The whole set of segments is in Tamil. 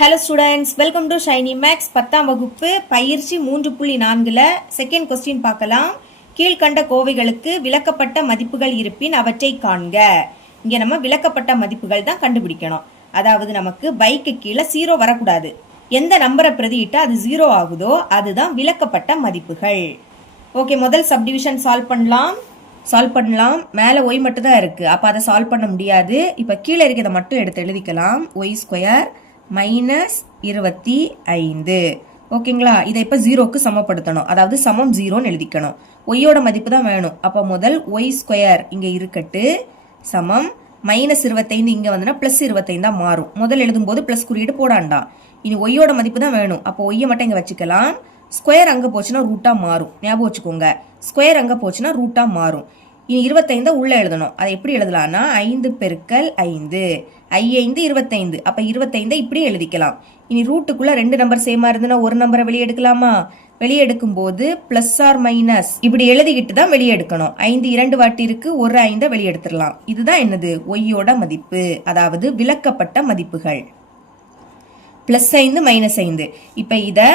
Hello students, welcome to Shiny Max 10ஆம் வகுப்பு பயிற்சி 3.4 செகண்ட் கொஸ்டின் பார்க்கலாம். கீழ்கண்ட கோவைகளுக்கு விளக்கப்பட்ட மதிப்புகள் இருப்பின் அவற்றை காண்க. இங்கே நம்ம விளக்கப்பட்ட மதிப்புகள் தான் கண்டுபிடிக்கணும். அதாவது நமக்கு பைக்கு கீழே 0 வரக்கூடாது. எந்த நம்பரை பிரதியிட்டா அது 0 ஆகுதோ அதுதான் விளக்கப்பட்ட மதிப்புகள். ஓகே, முதல் சப்டிவிஷன் சால்வ் பண்ணலாம். மேலே ஒய் மட்டும் தான் இருக்கு, அப்போ அதை சால்வ் பண்ண முடியாது. இப்போ கீழே இருக்கிறத மட்டும் எடுத்து எழுதிக்கலாம். y² -25. ஓகேங்களா, இதை இப்போ 0க்கு சமப்படுத்தணும். அதாவது சமம் 0ன்னு எழுதிக்கணும். ஒய்யோட மதிப்பு தான் வேணும். அப்போ முதல் y² இங்கே இருக்கட்டு சமம் -25 இங்கே வந்துன்னா +25 தான் மாறும். முதல் எழுதும்போது ப்ளஸ் குறியீடு போடாண்டாம். இனி ஒய்யோட மதிப்பு தான் வேணும். அப்போ ஒய்யை மட்டும் இங்கே வச்சுக்கலாம். ஸ்கொயர் அங்கே போச்சுன்னா ரூட்டாக மாறும். ஞாபகம் வச்சுக்கோங்க, ஸ்கொயர் அங்கே போச்சுன்னா ரூட்டாக மாறும். இனி 25 உள்ளே எழுதணும். அதை எப்படி எழுதலாம்னா 5 × 5 5 25. அப்போ 25 இப்படி எழுதிக்கலாம். இனி ரூட்டுக்குள்ள 2 நம்பர் சேமா இருந்துன்னா ஒரு நம்பரை வெளியே எடுக்கலாமா? வெளியே எடுக்கும் போது +or- இப்படி எழுதிக்கிட்டு தான் வெளியே எடுக்கணும். 5 2 வாட்டி இருக்கு, ஒரு 5 வெளியே எடுத்துடலாம். இதுதான் என்னது ஒய்யோட மதிப்பு, அதாவது விளக்கப்பட்ட மதிப்புகள். +5 -5. இப்போ இதை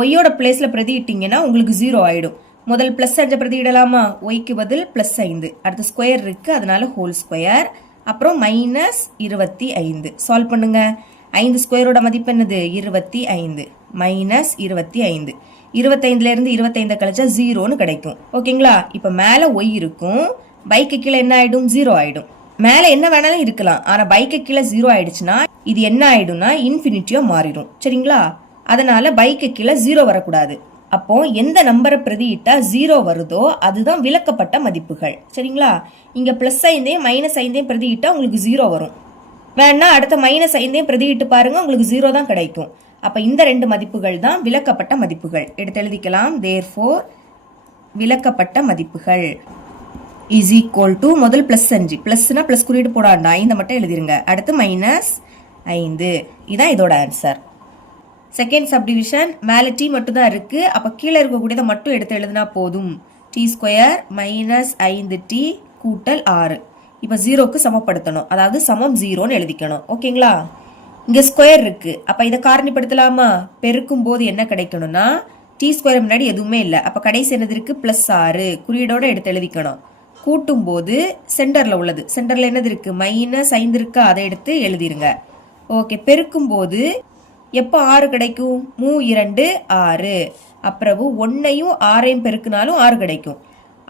ஒய்யோட பிளேஸ்ல பிரதியிட்டீங்கன்னா உங்களுக்கு 0 ஆயிடும். முதல் +5 பிரதியிடலாமா? ஒய்க்கு பதில் +5. அடுத்து ஸ்கொயர் இருக்கு, அதனால ஹோல் ஸ்கொயர். அப்புறம் -25. சால்வ் பண்ணுங்க. 5 ஸ்கொயரோட மதிப்பு என்னது? 25. -25. 25ல இருந்து 25 கழிச்சா 0ன்னு கிடைக்கும். ஓகேங்களா? இப்ப மேல ஒய் இருக்கும், பைக்கு கீழே என்ன ஆயிடும்? 0 ஆயிடும். மேல என்ன வேணாலும் இருக்கலாம், ஆனா பைக்கு கீழே 0 ஆயிடுச்சுன்னா இது என்ன ஆயிடும்னா இன்ஃபினிட்டியா மாறிடும். சரிங்களா? அதனால பைக்கு கீழே 0 வரக்கூடாது. அப்போ எந்த நம்பரை பிரதியிட்டா 0 வருதோ அதுதான் விளக்கப்பட்ட மதிப்புகள். சரிங்களா? இங்க +5 -5 பிரதியிட்டா உங்களுக்கு 0 வரும். வேணா அடுத்த -5 பிரதியிட்டு பாருங்க, உங்களுக்கு 0 தான் கிடைக்கும். அப்ப இந்த 2 மதிப்புகள் தான் விளக்கப்பட்ட மதிப்புகள். எடுத்து எழுதிக்கலாம். therefore விளக்கப்பட்ட மதிப்புகள் is equal to முதல் +5. +னா ப்ளஸ் குறியீடு போடாண்டா, 5 மட்டும் எழுதிருங்க. அடுத்து -5. இதான் இதோட ஆன்சர். செகண்ட் சப்டிவிஷன், மேலே t மட்டும் தான் இருக்கு. அப்போ கீழே இருக்கக்கூடியதை மட்டும் எடுத்து எழுதினா போதும். t² -5t கூட்டல் 6. இப்போ 0க்கு சமப்படுத்தணும், அதாவது சமம் 0ன்னு எழுதிக்கணும். ஓகேங்களா? இங்கே ஸ்கொயர் இருக்கு, அப்போ இதை காரணிப்படுத்தலாமா? பெருக்கும் போது என்ன கிடைக்கணும்னா t² முன்னாடி எதுவுமே இல்லை, அப்போ கடைசி என்னது இருக்கு? +6 குறியீடோட எடுத்து எழுதிக்கணும். கூட்டும் போது சென்டரில் உள்ளது, சென்டரில் என்னது இருக்கு? -5 இருக்கா, அதை எடுத்து எழுதிருங்க. ஓகே, பெருக்கும் போது எப்போ 6 கிடைக்கும்? 3 2 6. அப்புறம் 1ஐயும் 6ஐயும் பெருக்குனாலும் 6 கிடைக்கும்.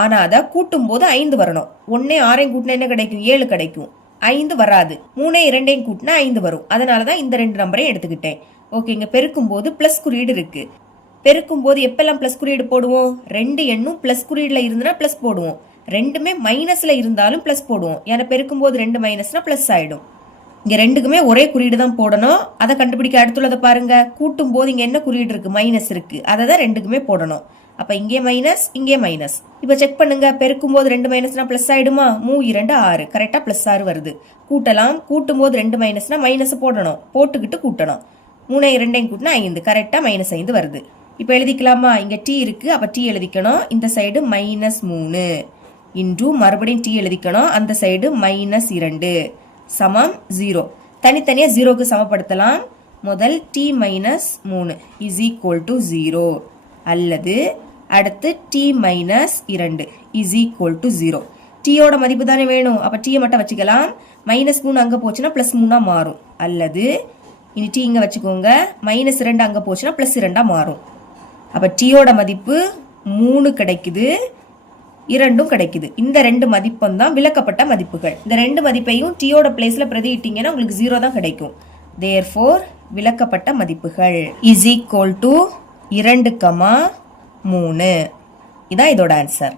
ஆனா அதை கூட்டும் போது 5 வரணும். 1 6ஐயும் கூட்டினா என்ன கிடைக்கும்? 7 கிடைக்கும். 5 வராது. 3 2ஐயும் கூட்டினா 5 வரும். அதனாலதான் இந்த 2 நம்பரையும் எடுத்துக்கிட்டேன். ஓகே, இங்க பெருக்கும் போது பிளஸ் குறியீடு இருக்கு. பெருக்கும் போது எப்பெல்லாம் பிளஸ் குறியீடு போடுவோம்? 2 எண்ணும் பிளஸ் குறியீடுல இருந்துன்னா பிளஸ் போடுவோம். ரெண்டுமே மைனஸ்ல இருந்தாலும் பிளஸ் போடுவோம். ஏன்னா பெருக்கும் போது 2 மைனஸ்னா பிளஸ் ஆயிடும். இங்க ரெண்டுக்குமே ஒரே குறியீடு தான் போடணும். அதை கண்டுபிடிக்க அடுத்துள்ளதை பாருங்க. கூட்டும் போது இங்க என்ன குறியீடு இருக்கு? மைனஸ் இருக்கு. அதை தான் ரெண்டுக்குமே போடணும். அப்ப இங்கே மைனஸ், இங்கே மைனஸ். இப்ப செக் பண்ணுங்க. பெருக்கும் போது 2 மைனஸ்னா பிளஸ் ஆயிடுமா? 3 2 6. கரெக்டா +6 வருது. கூட்டலாம். கூட்டும் போது 2 மைனஸ்னா மைனஸ் போடணும், போட்டுக்கிட்டு கூட்டணும். 3 2ஐயும் கூட்டினா 5. கரெக்டா -5 வருது. இப்ப எழுதிக்கலாமா? இங்க t இருக்கு, அப்ப t எழுதிக்கணும். இந்த சைடு -3 இன்டு மறுபடியும் t எழுதிக்கணும். அந்த சைடு -2 சமம் 0. தனித்தனியா 0க்கு சமப்படுத்தலாம். முதல் t -3 is equal to 0 அல்லது அடுத்து t -2 is equal to 0. t-யோட மதிப்பு தானே வேணும், அப்ப t மட்டும் வச்சுக்கலாம். -3 அங்க போச்சுன்னா +3 மாறும். அல்லது இனி t இங்க வச்சுக்கோங்க. -2 அங்க போச்சுன்னா +2 மாறும். அப்ப t-யோட மதிப்பு 3 கிடைக்குது, 2ம் கிடைக்குது. இந்த 2 மதிப்பும் தான் விளக்கப்பட்ட மதிப்புகள். இந்த 2 மதிப்பையும் t-யோட பிளேஸ்ல பிரதியிட்டீங்கன்னா உங்களுக்கு 0 தான் கிடைக்கும். therefore விளக்கப்பட்ட மதிப்புகள் is equal to 2, 3. இதான் இதோட ஆன்சர்.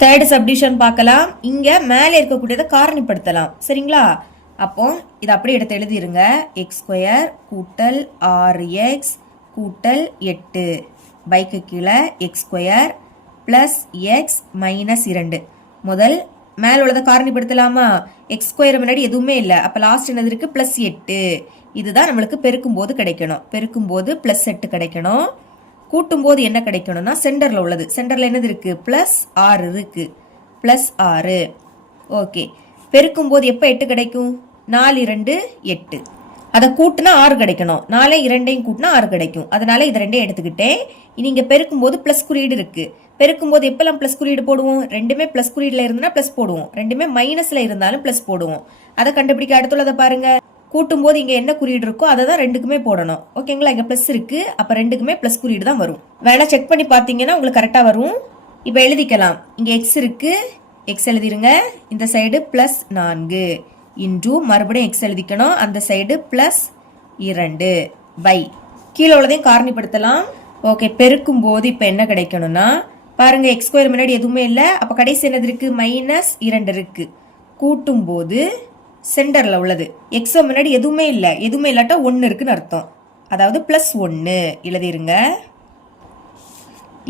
தேர்ட் சப்டிவிஷன் பார்க்கலாம். இங்க மேலே இருக்கக்கூடியதை காரணிப்படுத்தலாம். சரிங்களா? அப்போ இதை அப்படியே எடுத்து எழுதிருங்க. x² கூட்டல் 6x கூட்டல் 8 பைக்கு கீழே x² +x -2. முதல் மேல உள்ளதை காரணிப்படுத்தலாமா? x² முன்னாடி எதுவுமே இல்லை, அப்ப லாஸ்ட் என்னது இருக்கு? +8. இதுதான் நம்மளுக்கு பெருக்கும் போது கிடைக்கணும். பெருக்கும் போது +8 கிடைக்கணும். கூட்டும் போது என்ன கிடைக்கணும்னா சென்டர்ல உள்ளது. சென்டர்ல என்னது இருக்கு? +6 இருக்கு. +6. ஓகே, பெருக்கும் போது எப்ப 8 கிடைக்கும்? 4 2 8. அதை கூட்டினா 6 கிடைக்கணும். 4 2 கூட்டினா 6 கிடைக்கும். அதனால இது ரெண்டையும் எடுத்துக்கிட்டேன். இனி இங்க பெருக்கும் போது பிளஸ் குறியீடு இருக்கு. பெருக்கும் போது எப்பெல்லாம் பிளஸ் குறியீடு போடுவோம்? ரெண்டுமே பிளஸ் குறியீடுல இருந்தா பிளஸ் போடுவோம், ரெண்டுமே மைனஸ்ல இருந்தாலும் பிளஸ் போடுவோம். அதை கண்டுபிடிக்க அடுத்துள்ளதை பாருங்க. கூட்டும் போது இங்க என்ன குறியீடு இருக்கோ அதை தான் ரெண்டுக்குமே போடணும். ஓகேங்களா? இங்க பிளஸ் இருக்கு, அப்ப ரெண்டுக்குமே பிளஸ் குறியீடு தான் வரும். வேணா செக் பண்ணி பாத்தீங்கன்னா உங்களுக்கு கரெக்டா வரும். இப்ப எழுதிக்கலாம். இங்க எக்ஸ் இருக்கு, எக்ஸ் எழுதிருங்க. இந்த சைடு பிளஸ் 4 இன்டூ மறுபடியும் எக்ஸ் எழுதிக்கணும். அந்த சைடு பிளஸ் 2 பை கீழே உள்ளதையும் காரணிப்படுத்தலாம். ஓகே, பெருக்கும் போது இப்ப என்ன கிடைக்கணும்னா பாருங்க, எக்ஸ் ஸ்கொயர் முன்னாடி எதுவுமே இல்லை, அப்ப கடைசி என்னது இருக்கு? -2 இருக்கு. கூட்டும் போது சென்டர்ல உள்ளது எக்ஸ் முன்னாடி எதுவுமே இல்லை, எதுவுமே இல்லாட்டா 1 இருக்குன்னு அர்த்தம். அதாவது +1 எழுதிருங்க.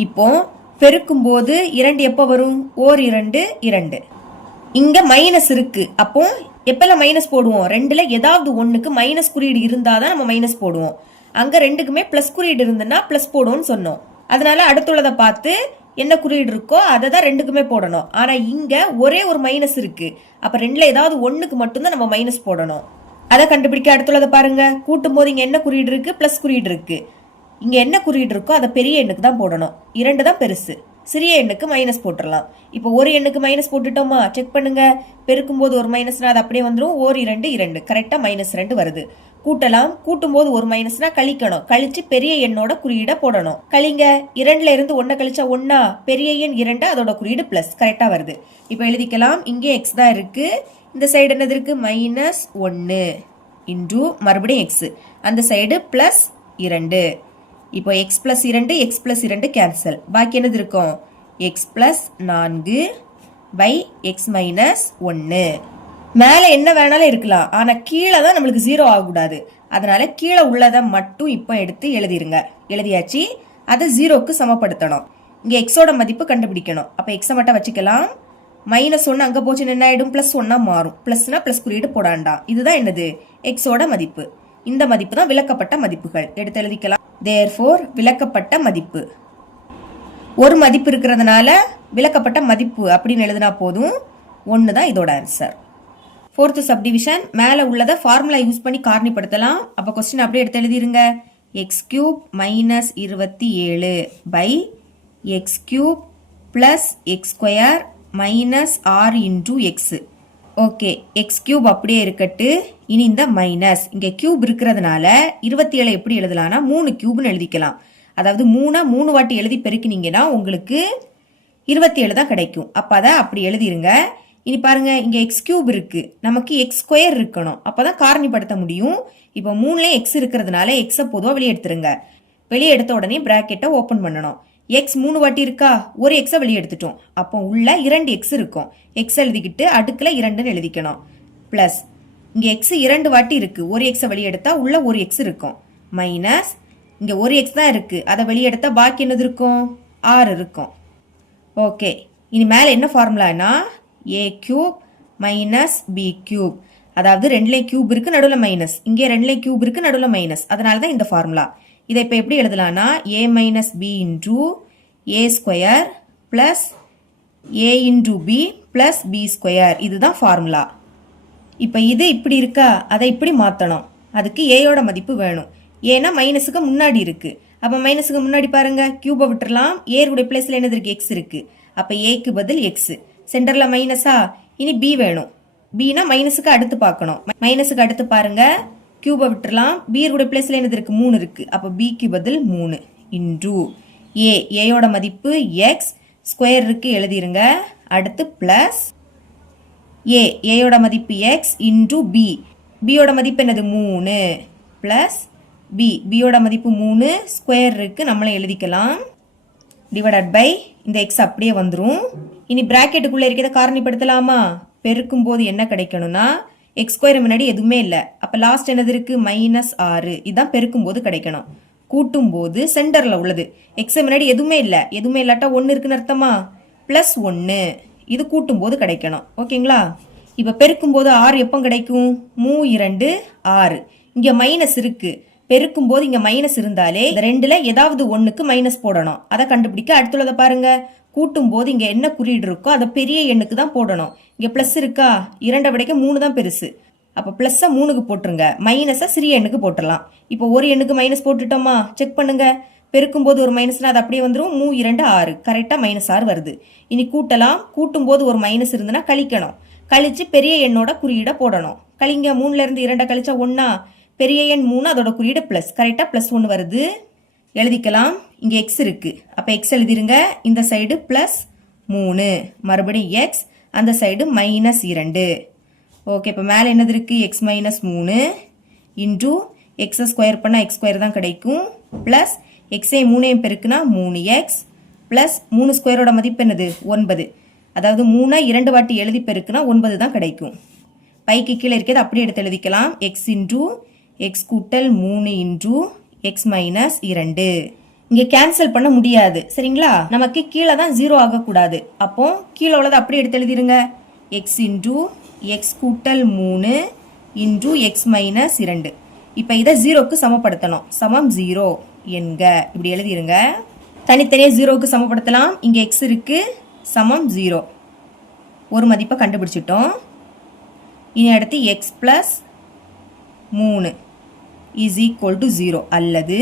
இப்போ பெருக்கும் போது 2 எப்ப வரும்? ஓர் 2 2. இங்க மைனஸ் இருக்கு, அப்போ எப்பெல்லாம் மைனஸ் போடுவோம்? 2ல ஏதாவது ஒண்ணுக்கு மைனஸ் குறியீடு இருந்தாதான் நம்ம மைனஸ் போடுவோம். அங்க ரெண்டுக்குமே பிளஸ் குறியீடு இருந்துன்னா பிளஸ் போடுவோம்னு சொன்னோம். அதனால அடுத்துள்ளதை பார்த்து என்ன குறியீடு இருக்கோ அதை தான் ரெண்டுக்குமே போடணும். ஆனா இங்க ஒரே ஒரு மைனஸ் இருக்கு, அப்ப 2ல ஏதாவது ஒண்ணுக்கு மட்டும்தான் நம்ம மைனஸ் போடணும். அதை கண்டுபிடிக்க அடுத்துள்ளதை பாருங்க. கூட்டும் போது இங்க என்ன குறியீடு இருக்கு? பிளஸ் குறியீடு இருக்கு. இங்க என்ன குறியீடு இருக்கோ அதை பெரிய எண்ணுக்கு தான் போடணும். 2 தான் பெருசு, சிறிய எண்ணுக்கு மைனஸ் போட்டுடலாம். இப்போ ஒரு எண்ணுக்கு மைனஸ் போட்டுட்டோமா? செக் பண்ணுங்க. பெருக்கும் போது ஒரு மைனஸ்னா அது அப்படியே வந்துடும். ஓர் 2 2 கரெக்டா -2 வருது. கூட்டலாம். கூட்டும் போது ஒரு மைனஸ்னா கழிக்கணும். கழிச்சு பெரிய எண்ணோட குறியீட போடணும். கழிங்க. 2ல இருந்து 1 கழிச்சா 1, பெரிய எண் 2, அதோட குறியீடு பிளஸ் கரெக்டா வருது. இப்போ எழுதிக்கலாம். இங்கே எக்ஸ் தான் இருக்கு, இந்த சைடு என்னது இருக்கு? -1 இன்டூ மறுபடியும் எக்ஸ், அந்த சைடு +2. இப்போ x plus 2 x plus 2 cancel. பாக்கி என்னது இருக்கும்? X plus 4 by x minus 1. மேலே என்ன வேணாலும் இருக்கலாம், ஆனா கீழே தான் நம்மளுக்கு 0 ஆகக்கூடாது. அதனால கீழே உள்ளதை மட்டும் இப்போ எடுத்து எழுதிருங்க. எழுதியாச்சு. அதை 0க்கு சமப்படுத்தணும். இங்க எக்ஸோட மதிப்பு கண்டுபிடிக்கணும். அப்ப எக்ஸை மட்டும் வச்சுக்கலாம். -1 அங்க போச்சு என்ன ஆயிடும்? +1 மாறும். பிளஸ்னா பிளஸ் குறியீடு போடாண்டாம். இதுதான் என்னது? எக்ஸோட மதிப்பு. இந்த மதிப்பு தான் விளக்கப்பட்ட மதிப்புகள். எடுத்து எழுதிக்கலாம். therefore விளக்கப்பட்ட மதிப்பு ஒரு மதிப்பு இருக்கிறதுனால விளக்கப்பட்ட மதிப்பு அப்படின்னு எழுதினா போதும். 1 தான் இதோட ஆன்சர். 4th subdivision. மேல உள்ளதை ஃபார்முலா யூஸ் பண்ணி காரணிப்படுத்தலாம். அப்ப கொஸ்டின் அப்படியே எடுத்து எழுதிருங்க. x³ -27 by x³ plus x² -6 into x. Okay, x³ அப்படியே இருக்கட்டு. இனி இந்த மைனஸ், இங்க கியூப் இருக்கிறதுனால 27 எப்படி எழுதலாம்னா 3 கியூப்னு எழுதிக்கலாம். அதாவது 3 வாட்டி எழுதி பெருக்கினீங்கன்னா உங்களுக்கு 27 தான் கிடைக்கும். அப்ப அதை அப்படி எழுதிருங்க. இனி பாருங்க, இங்க x³ இருக்கு, நமக்கு x² இருக்கணும், அப்பதான் காரணிப்படுத்த முடியும். இப்போ 3ல x இருக்கிறதுனால எக்ஸ பொதுவா வெளியே எடுத்துருங்க. வெளியே எடுத்த உடனே பிராக்கெட்டை ஓபன் பண்ணணும். எக்ஸ் 3 வாட்டி இருக்கா, ஒரு எக்ஸை வெளியே எடுத்துட்டோம். அப்போ உள்ள 2 எக்ஸ் இருக்கும். எக்ஸ் எழுதிக்கிட்டு அடுக்குல 2ன்னு எழுதிக்கணும். பிளஸ் இங்க எக்ஸ் 2 வாட்டி இருக்கு, ஒரு எக்ஸை வெளியே எடுத்தா உள்ள ஒரு எக்ஸ் இருக்கும். மைனஸ் இங்க ஒரு எக்ஸ் தான் இருக்கு, அதை வெளியே எடுத்தா பாக்கி என்னது இருக்கும்? 6 இருக்கும். ஓகே, இனி மேல என்ன ஃபார்முலானா a³ மைனஸ் b³. அதாவது 2லயும் கியூப் இருக்கு, நடுவுல மைனஸ். இங்கே 2லயும் கியூப் இருக்கு, நடுவுல மைனஸ். அதனாலதான் இந்த ஃபார்முலா. இதை இப்ப எப்படி எழுதலாம்னா a minus b into a² plus a into b plus b². இதுதான் ஃபார்முலா. இப்ப இது இப்படி இருக்கா, அதை இப்படி மாத்தணும். அதுக்கு ஏயோட மதிப்பு வேணும். ஏன்னா மைனஸுக்கு முன்னாடி இருக்கு. அப்ப மைனஸுக்கு முன்னாடி பாருங்க, கியூபை விட்டுறலாம். ஏருடைய பிளேஸ்ல என்னது இருக்கு? எக்ஸ் இருக்கு. அப்ப ஏக்கு பதில் எக்ஸ். சென்டர்ல மைனஸா. இனி பி வேணும். பினா மைனஸுக்கு அடுத்து பார்க்கணும். மைனஸுக்கு அடுத்து பாருங்க, கியூபை விட்டுறலாம். பியோட பிளேஸ்ல என்னது இருக்கு? 3 இருக்கு. அப்ப பிக்கு பதில் 3 இன்டூ ஏயோட மதிப்பு எக்ஸ், ஸ்கொயர் இருக்கு எழுதிருங்க. அடுத்து பிளஸ் ஏயோட மதிப்பு எக்ஸ் இன்டூ பி, பியோட மதிப்பு என்னது? 3 பிளஸ் பியோட மதிப்பு 3, ஸ்கொயர் இருக்கு நம்மளே எழுதிக்கலாம். டிவைடட் பை இந்த எக்ஸ் அப்படியே வந்துடும். இனி பிராக்கெட்டுக்குள்ள இருக்கிறத காரணிப்படுத்தலாமா? பெருக்கும் போது என்ன கிடைக்கணும்னா x² முன்னாடி எதுவுமே இல்லை, அப்ப லாஸ்ட் என்னது இருக்கு? -6. இதுதான் பெருக்கும் போது கிடைக்கணும். கூட்டும் போது சென்டர்ல உள்ளது எக்ஸ் முன்னாடி எதுவுமே இல்லை, எதுவுமே இல்லாட்டா 1 இருக்குன்னு அர்த்தமா? +1 இது கூட்டும் போது கிடைக்கணும். ஓகேங்களா? இப்ப பெருக்கும் போது 6 எப்போ கிடைக்கும்? 2 6. இங்க மைனஸ் இருக்கு, பெருக்கும் போது இங்க மைனஸ் இருந்தாலே இந்த 2ல ஏதாவது ஒண்ணுக்கு மைனஸ் போடணும். அதை கண்டுபிடிக்க அடுத்துள்ளதை பாருங்க. கூட்டும் போது இங்க என்ன குறியீடு இருக்கோ அதை பெரிய எண்ணுக்கு தான் போடணும். இங்க பிளஸ் இருக்கா, 2 விடைக்க 3 தான் பெருசு. அப்போ ப்ளஸ்ஸை 3க்கு போட்டுருங்க, மைனஸை சிறிய எண்ணுக்கு போட்டுடலாம். இப்போ ஒரு எண்ணுக்கு மைனஸ் போட்டுட்டோமா, செக் பண்ணுங்க. பெருக்கும்போது ஒரு மைனஸ்னா அது அப்படியே வந்துடும். 3 2 6, கரெக்டாக -6 வருது. இனி கூட்டலாம். கூட்டும்போது ஒரு மைனஸ் இருந்துன்னா கழிக்கணும். கழிச்சு பெரிய எண்ணோட குறியீடை போடணும். கழிங்க. 3லேருந்து 2 கழிச்சா 1, பெரிய எண் 3, அதோட குறியீடு ப்ளஸ், கரெக்டாக +1 வருது. எழுதிக்கலாம். இங்கே எக்ஸ் இருக்குது, அப்போ எக்ஸ் எழுதிருங்க. இந்த சைடு +3, மறுபடியும் எக்ஸ், அந்த சைடு -2. ஓகே, இப்போ மேலே என்னது இருக்குது, x -3 இன்டூ எக்ஸை ஸ்கொயர் பண்ணால் x² தான் கிடைக்கும், ப்ளஸ் எக்ஸையும் 3ஐயும் பெருக்குனா 3x, ப்ளஸ் 3 ஸ்கொயரோட மதிப்பு என்னது 9. அதாவது 3 2 வாட்டி எழுதி பெருக்குனா 9 தான் கிடைக்கும். பைக்கு கீழே இருக்கிறது அப்படியே எடுத்து எழுதிக்கலாம். எக்ஸ் இன்டூ எக்ஸ் கூட்டல் 3 இன்டூ எக்ஸ் -2. இங்கே கேன்சல் பண்ண முடியாது, சரிங்களா? நமக்கு கீழே தான் 0 ஆகக்கூடாது. அப்போ கீழே உள்ளதை அப்படியே எடுத்து எழுதிருங்க. எக்ஸ் இன்டூ எக்ஸ் கூட்டல் 3 இன்டூ எக்ஸ் -2. இப்போ இதை 0க்கு சமப்படுத்தணும். சமம் 0 என்க, இப்படி எழுதிருங்க. தனித்தனியாக 0க்கு சமப்படுத்தலாம். இங்கே எக்ஸ் இருக்கு, சமம் 0, ஒரு மதிப்பை கண்டுபிடிச்சிட்டோம். இனி அடுத்து X plus 3 is equal to 0, அல்லது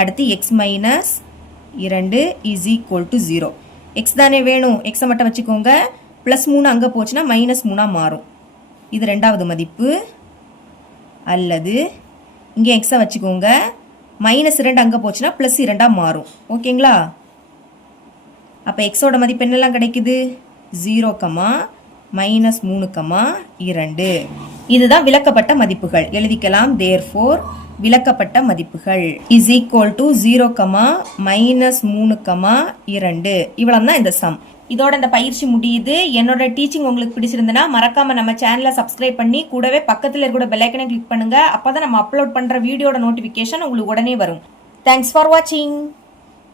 அடுத்து X -2 is equal to 0. X தானே வேணும், எக்ஸை மட்டும் வச்சுக்கோங்க. +3 அங்கே போச்சுன்னா -3 மாறும். இது ரெண்டாவது மதிப்பு. அல்லது இங்கே எக்ஸை வச்சுக்கோங்க, -2 அங்கே போச்சுன்னா +2 மாறும். ஓகேங்களா? அப்போ எக்ஸோட மதிப்பு என்னெல்லாம் கிடைக்குது, 0, -3, 2. இதுதான் விளக்கப்பட்ட மதிப்புகள். எழுதிக்கலாம். தேர்ஃபோர் விளக்கப்பட்ட மதிப்புகள் இஸ் ஈக்குவல் டு 0, -3, 2. இவ்வளவு தான் இந்த சம். இதோட இந்த பயிற்சி முடியுது. என்னோட டீச்சிங் உங்களுக்கு பிடிச்சிருந்தனா மறக்காம நம்ம சேனலை சப்ஸ்கிரைப் பண்ணி கூடவே பக்கத்தில் இருக்கிற பெல் ஐக்கனை கிளிக் பண்ணுங்க. அப்பதான் நம்ம அப்லோட் பண்ற வீடியோட நோட்டிபிகேஷன் உங்களுக்கு உடனே வரும். தேங்க்ஸ் ஃபார் வாட்சிங்.